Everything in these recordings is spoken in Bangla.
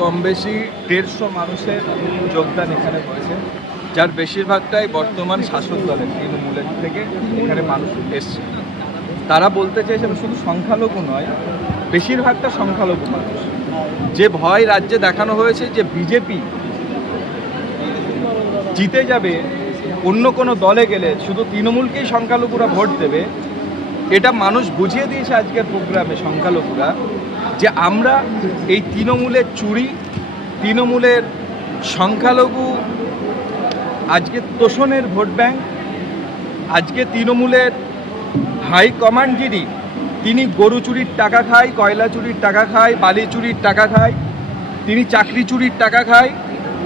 কম বেশি দেড়শো মানুষের যোগদান এখানে হয়েছে। যার বেশিরভাগটাই বর্তমান শাসক দলের তৃণমূলের থেকে এখানে মানুষ এসছে। তারা বলতে চাইছেন শুধু সংখ্যালঘু নয়, বেশিরভাগটা সংখ্যালঘু মানুষ। যে ভয় রাজ্যে দেখানো হয়েছে যে বিজেপি জিতে যাবে, অন্য কোনো দলে গেলে শুধু তৃণমূলকেই সংখ্যালঘুরা ভোট দেবে, এটা মানুষ বুঝিয়ে দিয়েছে আজকের প্রোগ্রামে সংখ্যালঘুরা। যে আমরা এই তৃণমূলের চুরি, তৃণমূলের সংখ্যালঘু, আজকে তোষণের ভোট ব্যাংক, আজকে তৃণমূলের হাই কমান্ড যিনি তিনি গরু চুরির টাকা খায়, কয়লা চুরির টাকা খায়, বালি চুরির টাকা খায়, তিনি চাকরি চুরির টাকা খায়,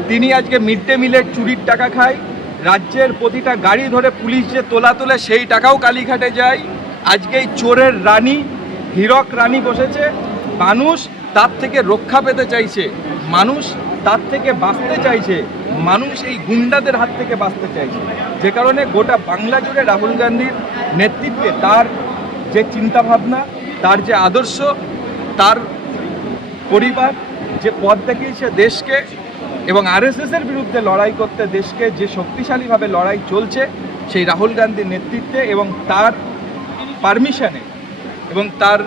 তিনি আজকে মিড ডে মিলের চুরির টাকা খায়, রাজ্যের প্রতিটা গাড়ি ধরে পুলিশ যে তোলা তোলে সেই টাকাও কালীঘাটে যায়, আজকে এই চোরের রানী, হীরক রানী বসেছে মানুষ তার থেকে রক্ষা পেতে চাইছে, মানুষ তার থেকে বাঁচতে চাইছে, মানুষ এই গুন্ডাদের হাত থেকে বাঁচতে চাইছে। যে কারণে গোটা বাংলা জুড়ে রাহুল গান্ধীর নেতৃত্বে তার যে চিন্তাভাবনা, তার যে আদর্শ, তার পরিবার, যে পথ দেখিয়েছে দেশকে এবং আরএসএসের বিরুদ্ধে লড়াই করতে দেশকে যে শক্তিশালীভাবে লড়াই চলছে, সেই রাহুল গান্ধীর নেতৃত্বে এবং তার পারমিশনে এবং তার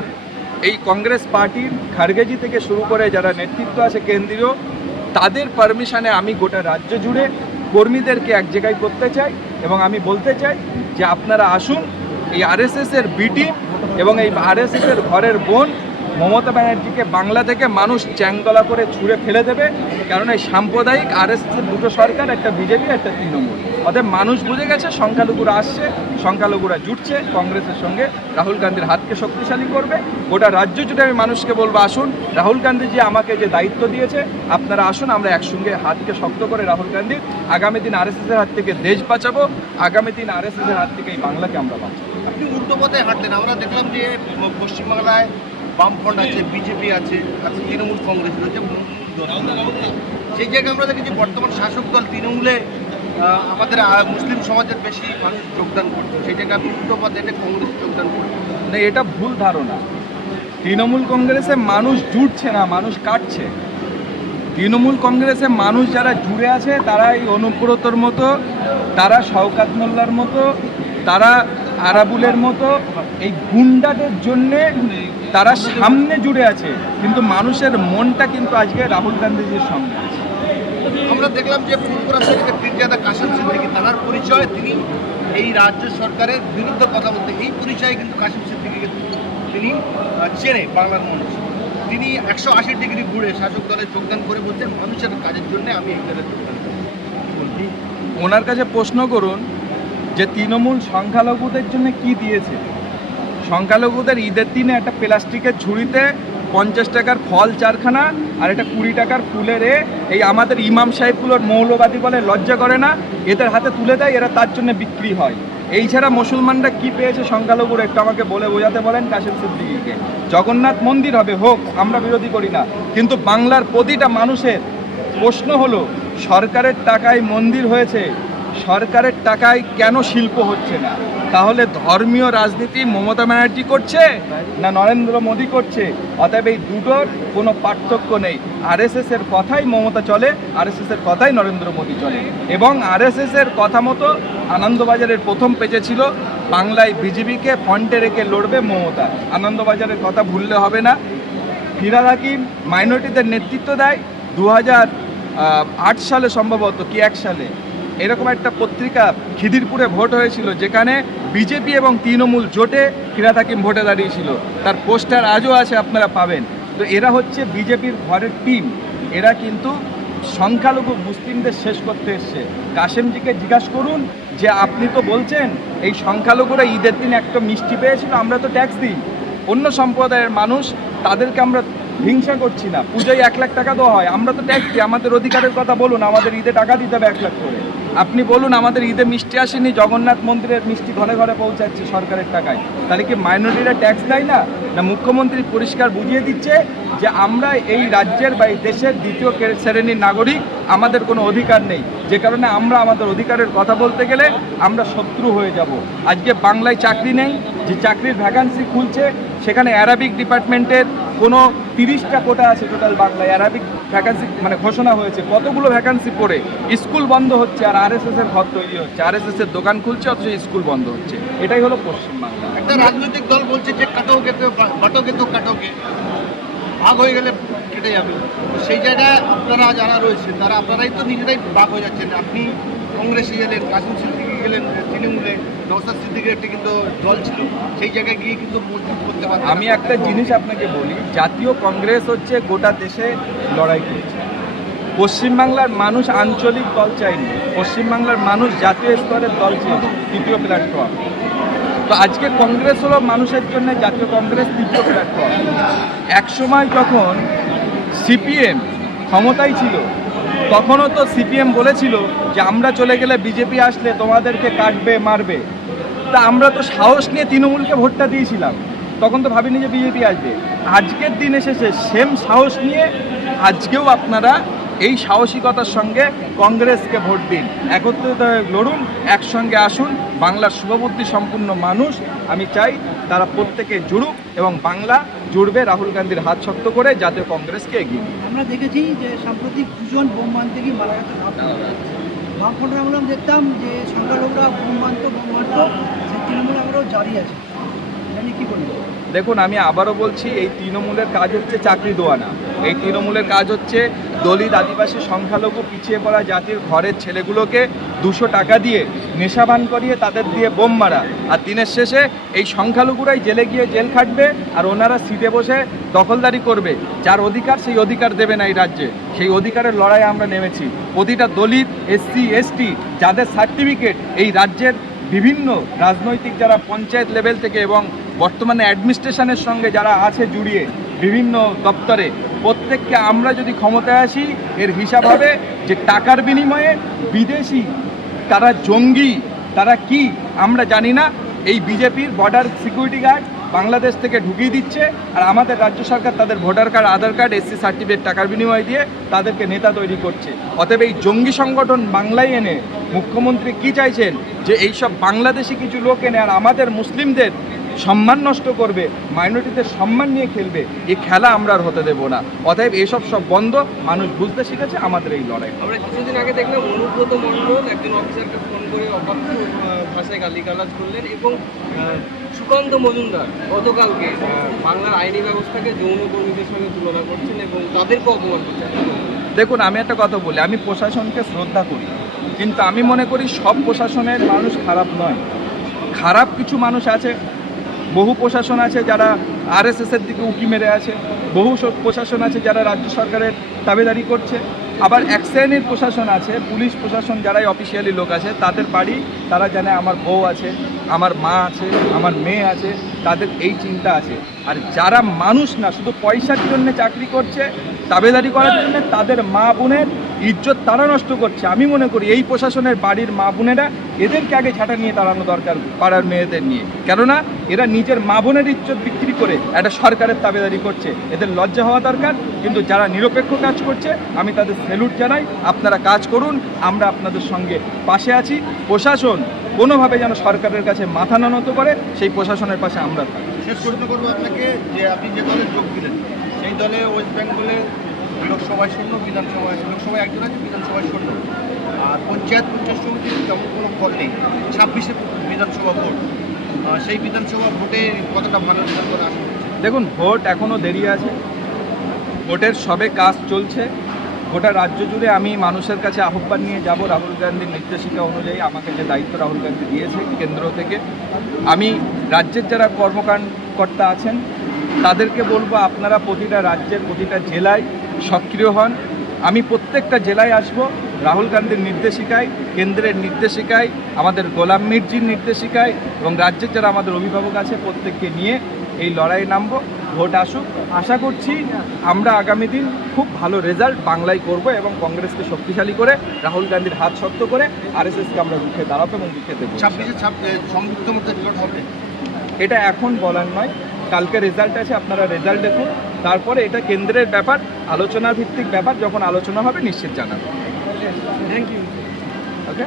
এই কংগ্রেস পার্টির খারগেজি থেকে শুরু করে যারা নেতৃত্ব আছে কেন্দ্রীয়, তাদের পারমিশনে আমি গোটা রাজ্য জুড়ে কর্মীদেরকে এক জায়গায় করতে চাই এবং আমি বলতে চাই যে আপনারা আসুন, এই আরএসএসের বিটি এবং এই আরএসএসের ঘরের বোন মমতা ব্যানার্জিকে বাংলা থেকে মানুষ চ্যাংদলা করে ছুঁড়ে ফেলে দেবে। কারণ এই সাম্প্রদায়িক আরএসএসের দুটো সরকার, একটা বিজেপি একটা তৃণমূল। অতএব মানুষ বুঝে গেছে, সংখ্যালঘুরা আসছে, সংখ্যালঘুরা জুটছে, কংগ্রেসের সঙ্গে রাহুল গান্ধীর হাতকে শক্তিশালী করবে, গোটা রাজ্য জুড়ে আমি মানুষকে বলব, আসুন, রাহুল গান্ধী যে আমাকে যে দায়িত্ব দিয়েছে, আপনারা আসুন, আমরা একসঙ্গে হাতকে শক্ত করে রাহুল গান্ধী, আগামী দিন আরএসএসের হাত থেকে দেশ বাঁচাবো, আগামী দিন আরএসএসের হাত থেকে এই বাংলাকে আমরা বাঁচাবো। আপনি উল্টো পথে হাঁটলেন, আমরা দেখলাম যে পশ্চিমবাংলায় বামফ্রন্ট আছে, বিজেপি আছে এখন তৃণমূল কংগ্রেস। রয়েছে সেই জায়গায় আমরা দেখেছি বর্তমান শাসক দল তৃণমূলে আমাদের মুসলিম সমাজের বেশি মানুষ যোগদান সেই জায়গায় আপনি উল্টো পথে এটা কংগ্রেস যোগদান করছে। না, এটা ভুল ধারণা। তৃণমূল কংগ্রেসে মানুষ জুটছে না, মানুষ কাটছে। তৃণমূল কংগ্রেসে মানুষ যারা জুড়ে আছে তারা এই অনুব্রতর মতো, তারা শওকাত মোল্লার মতো, তারা আরাবুলের মতো, এই গুন্ডাদের জন্যে তারা সামনে জুড়ে আছে। কিন্তু মানুষের মনটা কিন্তু আজকে রাহুল গান্ধীজির সঙ্গে আছে। আমরা দেখলাম যে ফুলপুরা শরীফে পীরজাদা কাশেম সিদ্দিকী, তার পরিচয় তিনি এই রাজ্য সরকারের বিরুদ্ধে কথা বলতে, এই পরিচয়ে কিন্তু কাশেম সিদ্দিকীকে তিনি চেনে বাংলার মানুষ তিনি একশো আশি ডিগ্রি ঘুরে শাসক দলে যোগদান করে বলছেন, মানুষের কাজের জন্য আমি এই দলে যোগদান করছি। ওনার কাছে প্রশ্ন করুন যে তৃণমূল সংখ্যালঘুদের জন্য কি দিয়েছে সংখ্যালঘুদের ঈদের দিনে একটা প্লাস্টিকের ঝুড়িতে পঞ্চাশ টাকার ফল চারখানা আর একটা কুড়ি টাকার ফুলের এ। এই আমাদের ইমাম সাহেবগুলোর মৌলবাদী বলে লজ্জা করে না, এদের হাতে তুলে দেয়, এরা তার জন্য বিক্রি হয়। এই ছাড়া মুসলমানরা কি পেয়েছে সংখ্যালঘুরা একটু আমাকে বলে বোঝাতে বলেন কাশেম সিদ্দিকিকে। জগন্নাথ মন্দির হবে, হোক, আমরা বিরোধী করি না। কিন্তু বাংলার প্রতিটা মানুষের প্রশ্ন হলো, সরকারের টাকায় মন্দির হয়েছে সরকারের টাকায় কেন শিল্প হচ্ছে না? তাহলে ধর্মীয় রাজনীতি মমতা ব্যানার্জি করছে না নরেন্দ্র মোদী করছে? অতএব এই দুটোর কোনো পার্থক্য নেই। আরএসএস এর কথাই মমতা চলে আরএসএস এর কথাই নরেন্দ্র মোদী চলে। এবং আরএসএস এর কথা মতো আনন্দবাজারের প্রথম পেজে ছিল, বাংলায় বিজেপিকে ফ্রন্টে রেখে লড়বে মমতা। আনন্দবাজারের কথা ভুললে হবে না। ফিরাদ হাকিম মাইনরিটিদের নেতৃত্ব দেয়। দু আট সালে সম্ভবত, কি এক সালে? এরকম একটা পত্রিকা খিদিরপুরে ভোট হয়েছিল, যেখানে বিজেপি এবং তৃণমূল জোটে ফিরাদ হাকিম ভোটে দাঁড়িয়েছিল। তার পোস্টার আজও আছে, আপনারা পাবেন। তো এরা হচ্ছে বিজেপির ঘরের টিম এরা কিন্তু সংখ্যালঘু মুসলিমদের শেষ করতে এসছে। কাশেমজিকে জিজ্ঞাসা করুন যে, আপনি তো বলছেন এই সংখ্যালঘুরা ঈদের দিন একটা মিষ্টি পেয়েছিল, আমরা তো ট্যাক্স দিই। অন্য সম্প্রদায়ের মানুষ, তাদেরকে আমরা হিংসা করছি না। পুজোয় এক লাখ টাকা দেওয়া হয়, আমরা তো ট্যাক্স দিই। আমাদের অধিকারের কথা বলুন, আমাদের ঈদে টাকা দিতে হবে এক লাখ করে। আপনি বলুন, আমাদের ঈদে মিষ্টি আসেনি, জগন্নাথ মন্দিরের মিষ্টি ঘরে ঘরে পৌঁছাচ্ছে সরকারের টাকায়। তাহলে কি মাইনরিটিরা ট্যাক্স দেয় না? না মুখ্যমন্ত্রী পরিষ্কার বুঝিয়ে দিচ্ছে যে আমরা এই রাজ্যের বা এই দেশের দ্বিতীয় শ্রেণির নাগরিক, আমাদের কোনো অধিকার নেই। যে কারণে আমরা আমাদের অধিকারের কথা বলতে গেলে আমরা শত্রু হয়ে যাব। আজকে বাংলায় চাকরি নেই, যে চাকরির ভ্যাকান্সি খুলছে, সেখানে অ্যারাবিক ডিপার্টমেন্টের কোনো তিরিশটা কোটা আছে টোটাল বাংলায় অ্যারাবিক ভ্যাকান্সি মানে ঘোষণা হয়েছে। কতগুলো ভ্যাকান্সি পড়ে? স্কুল বন্ধ হচ্ছে আর আরএসএস এর ঘর তৈরি হচ্ছে। আরএসএস এর দোকান খুলছে, অথচ স্কুল বন্ধ হচ্ছে। এটাই হলো পশ্চিমবাংলা। একটা রাজনৈতিক দল বলছে যে কাটোকে তো বাটোকে তো কাটোকে। ভাগ হয়ে গেলে কেটে যাবে। সেই জায়গায় আপনারা যারা রয়েছে তারা আপনারাই তো নিজেরাই ভাগ হয়ে যাচ্ছেন। আপনি কংগ্রেসে গেলেন কাসিম সিদ্দিকি গেলেন তৃণমূলে নওসাদ সিদ্দিকের একটা কিন্তু দল ছিল, সেই জায়গায় গিয়ে কিন্তু মজবুত করতে পারতেন। আমি একটা জিনিস আপনাকে বলি, জাতীয় কংগ্রেস হচ্ছে গোটা দেশে লড়াই করছে। পশ্চিমবাংলার মানুষ আঞ্চলিক দল চায়নি, পশ্চিমবাংলার মানুষ জাতীয় স্তরের দল চেয়েছে তৃতীয় প্ল্যাটফর্ম তো আজকে কংগ্রেস হলো মানুষের জন্য জাতীয় কংগ্রেস তৃতীয় প্ল্যাটফর্ম একসময় যখন সিপিএম ক্ষমতায় ছিল তখনও তো সিপিএম বলেছিল যে আমরা চলে গেলে বিজেপি আসলে তোমাদেরকে কাটবে, মারবে। তা আমরা তো সাহস নিয়ে তৃণমূলকে ভোটটা দিয়েছিলাম। তখন তো ভাবিনি যে বিজেপি আসবে। আজকের দিন এসেছে সেম সাহস নিয়ে আজকেও আপনারা এই সাহসিকতার সঙ্গে কংগ্রেসকে ভোট দিন। একত্রিত হয়ে লড়ুন, একসঙ্গে আসুন। বাংলার শুভবুদ্ধি সম্পূর্ণ মানুষ। আমি চাই তারা প্রত্যেকে জুড়ুক এবং বাংলা জুড়বে রাহুল গান্ধীর হাত শক্ত করে জাতীয় কংগ্রেসকে এগিয়ে আমরা দেখেছি যে সাম্প্রতিক দুজন বোম মানতে গিয়ে মারা গেছে বামফ্রন্টের আমলে আমরা দেখতাম যে সংখ্যালঘুরা বোম মানত বোম মানত সেই তৃণমূল আমরাও জারি আছে। কী করব দেখুন আমি আবারও বলছি এই তৃণমূলের কাজ হচ্ছে চাকরি দেওয়া না এই তৃণমূলের কাজ হচ্ছে দলিত আদিবাসী সংখ্যালঘু পিছিয়ে পড়া জাতির ঘরের ছেলেগুলোকে দুশো টাকা দিয়ে নেশাবান করিয়ে তাদের দিয়ে বোম মারা। আর দিনের শেষে এই সংখ্যালঘুরাই জেলে গিয়ে জেল খাটবে আর ওনারা সিটে বসে দখলদারি করবে। যার অধিকার সেই অধিকার দেবে না এই রাজ্যে। সেই অধিকারের লড়াই আমরা নেমেছি। প্রতিটা দলিত, এসসি, এসটি, যাদের সার্টিফিকেট এই রাজ্যের বিভিন্ন রাজনৈতিক যারা পঞ্চায়েত লেভেল থেকে এবং বর্তমানে অ্যাডমিনিস্ট্রেশনের সঙ্গে যারা আছে জুড়িয়ে বিভিন্ন দপ্তরে, প্রত্যেককে আমরা যদি ক্ষমতায় আসি, এর হিসাব হবে যে টাকার বিনিময়ে বিদেশি তারা জঙ্গি, তারা কি আমরা জানি না। এই বিজেপির বর্ডার সিকিউরিটি গার্ড বাংলাদেশ থেকে ঢুকিয়ে দিচ্ছে আর আমাদের রাজ্য সরকার তাদের voter card Aadhaar card SC certificate টাকার বিনিময় দিয়ে তাদেরকে নেতা তৈরি করছে। অতএব এই জঙ্গি সংগঠন বাংলায় এনে মুখ্যমন্ত্রী কি চাইছেন? যে এইসব বাংলাদেশি কিছু লোক এনে আর আমাদের মুসলিমদের সম্মান নষ্ট করবে মাইনরিটিদের সম্মান নিয়ে খেলবে এই খেলা আমরা আর হতে দেবো না। অতএব এইসব সব বন্ধ মানুষ বুঝতে শিখেছে আমাদের এই লড়াই। আমরা কিছুদিন আগে দেখলাম অনুব্রত মণ্ডল একজন অফিসারকে ফোন করে অবাধ্য ভাষায় গালিগালাজ করলেন এবং সুকান্ত মজুমদার গতকালকে বাংলার আইনি ব্যবস্থাকে যৌন কর্মীদের সঙ্গে তুলনা করছেন এবং তাদেরকে অপমান করছেন। দেখুন আমি একটা কথা বলি আমি প্রশাসনকে শ্রদ্ধা করি কিন্তু আমি মনে করি সব প্রশাসনের মানুষ খারাপ নয়। খারাপ কিছু মানুষ আছে বহু প্রশাসন আছে যারা আরএসএসের দিকে উঁকি মেরে আছে, বহু প্রশাসন আছে যারা রাজ্য সরকারের দাবেদারি করছে। আবার এক শ্রেণির প্রশাসন আছে, পুলিশ প্রশাসন যারাই অফিসিয়ালি লোক আছে, তাদের বাড়ি তারা জানে আমার বউ আছে, আমার মা আছে, আমার মেয়ে আছে, তাদের এই চিন্তা আছে। আর যারা মানুষ না, শুধু পয়সার জন্য চাকরি করছে দাবেদারি করার জন্য তাদের মা বোনের ইজ্জত তারা নষ্ট করছে। আমি মনে করি এই প্রশাসনের বাড়ির মা বোনেরা এদেরকে আগে ঝাঁটা নিয়ে দাঁড়ানো দরকার পাড়ার মেয়েদের নিয়ে। কেননা এরা নিজের মা বোনের ইজ্জত বিক্রি করে একটা সরকারের তাবেদারি করছে। এদের লজ্জা হওয়া দরকার, কিন্তু যারা নিরপেক্ষ কাজ করছে, আমি তাদের স্যালুট জানাই। আপনারা কাজ করুন, আমরা আপনাদের সঙ্গে পাশে আছি। প্রশাসন কোনোভাবে যেন সরকারের কাছে মাথা নত করে, সেই প্রশাসনের পাশে আমরা থাকি। শেষ প্রশ্ন করব আপনাকে, যে আপনি যে যোগ দিলেন দলে ওয়েস্ট বেঙ্গলে লোকসভায় শূন্য বিধানসভায় লোকসভায় একজন আছে বিধানসভায় শূন্য। আর পঞ্চায়েত পঞ্চায়েত সমিতির তেমন কোনো ফল নেই। ছাব্বিশে বিধানসভা ভোট। সেই বিধানসভা ভোটে কতটা ভালো রেজাল্ট করে করছেন দেখুন, ভোট এখনও দেরি আছে। ভোটের সবে কাজ চলছে। গোটা রাজ্য জুড়ে আমি মানুষের কাছে আহ্বান নিয়ে যাব রাহুল গান্ধীর নির্দেশিকা অনুযায়ী। আমাকে যে দায়িত্ব রাহুল গান্ধী দিয়েছে কেন্দ্র থেকে। আমি রাজ্যের যারা কর্মকর্তা আছেন তাদেরকে বলব আপনারা প্রতিটা রাজ্যের প্রতিটা জেলায় সক্রিয় হন। আমি প্রত্যেকটা জেলায় আসব রাহুল গান্ধীর নির্দেশিকায় কেন্দ্রের নির্দেশিকায় আমাদের গোলাম মির্জির নির্দেশিকায় এবং রাজ্যের যারা আমাদের অভিভাবক আছে প্রত্যেককে নিয়ে এই লড়াই নামবো ভোট আসুক। আশা করছি আমরা আগামী দিন খুব ভালো রেজাল্ট বাংলায় করব এবং কংগ্রেসকে শক্তিশালী করে রাহুল গান্ধীর হাত শক্ত করে আরএসএসকে আমরা রুখে দাঁড়াবো এবং রুখে দেবো। ছাব্বিশে সংযুক্ত মধ্যে হবে? এটা এখন বলার নয়। কালকে রেজাল্ট আছে আপনারা রেজাল্ট দেখুন। তারপরে এটা কেন্দ্রের ব্যাপার আলোচনা ভিত্তিক ব্যাপার যখন আলোচনা হবে নিশ্চিত জানাব। Thank you okay